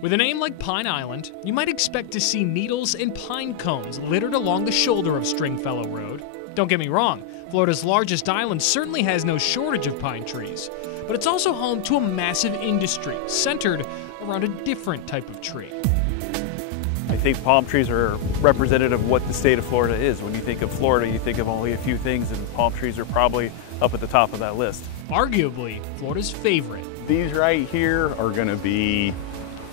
With a name like Pine Island, you might expect to see needles and pine cones littered along the shoulder of Stringfellow Road. Don't get me wrong, Florida's largest island certainly has no shortage of pine trees, but it's also home to a massive industry centered around a different type of tree. I think palm trees are representative of what the state of Florida is. When you think of Florida, you think of only a few things, and palm trees are probably up at the top of that list. Arguably, Florida's favorite. These right here are going to be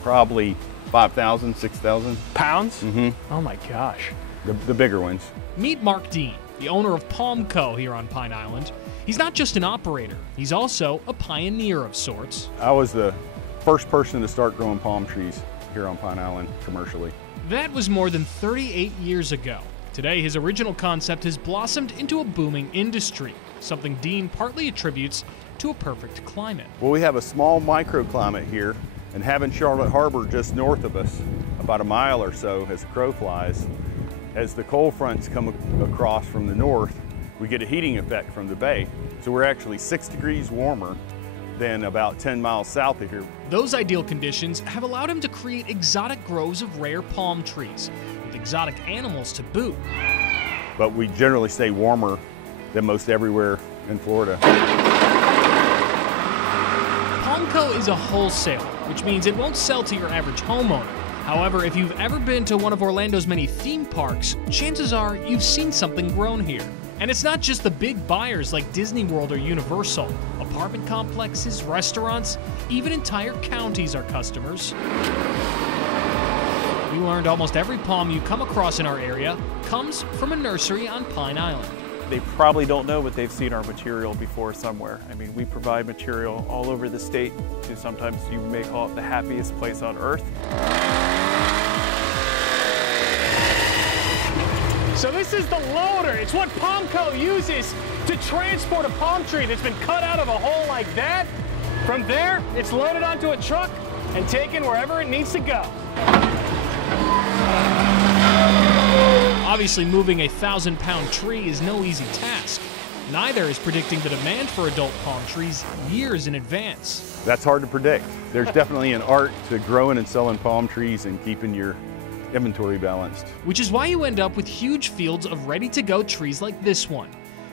probably 5,000, 6,000 Pounds? Mm-hmm. Oh my gosh. The bigger ones. Meet Mark Dean, the owner of Palm Co. here on Pine Island. He's not just an operator, he's also a pioneer of sorts. I was the first person to start growing palm trees here on Pine Island commercially. That was more than 38 years ago. Today, his original concept has blossomed into a booming industry, something Dean partly attributes to a perfect climate. Well, we have a small microclimate here, and having Charlotte Harbor just north of us, about a mile or so as the crow flies, as the cold fronts come across from the north, we get a heating effect from the bay. So we're actually 6 degrees warmer than about 10 miles south of here. Those ideal conditions have allowed him to create exotic groves of rare palm trees, with exotic animals to boot. But we generally stay warmer than most everywhere in Florida. Palmco is a wholesaler, which means it won't sell to your average homeowner. However, if you've ever been to one of Orlando's many theme parks, chances are you've seen something grown here. And it's not just the big buyers like Disney World or Universal. Apartment complexes, restaurants, even entire counties are customers. We learned almost every palm you come across in our area comes from a nursery on Pine Island. They probably don't know, but they've seen our material before somewhere. I mean, we provide material all over the state to sometimes you may call it the happiest place on earth. So this is the loader. It's what Palmco uses to transport a palm tree that's been cut out of a hole like that. From there, it's loaded onto a truck and taken wherever it needs to go. Obviously, moving a 1,000-pound tree is no easy task. Neither is predicting the demand for adult palm trees years in advance. That's hard to predict. There's definitely an art to growing and selling palm trees and keeping your inventory balanced. Which is why you end up with huge fields of ready-to-go trees like this one.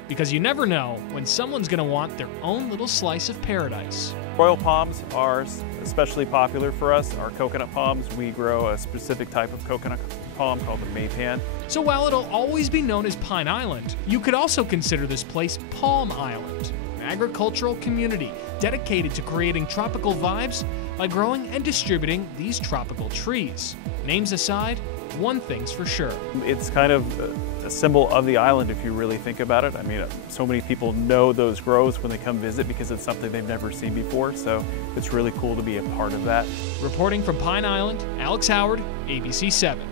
Because you never know when someone's going to want their own little slice of paradise. Royal palms are especially popular for us. Our coconut palms, we grow a specific type of coconut palm called the Maypan. So while it'll always be known as Pine Island, you could also consider this place Palm Island, an agricultural community dedicated to creating tropical vibes by growing and distributing these tropical trees. Names aside, one thing's for sure. It's kind of a symbol of the island if you really think about it. I mean, so many people know those groves when they come visit because it's something they've never seen before, so it's really cool to be a part of that. Reporting from Pine Island, Alex Howard, ABC 7.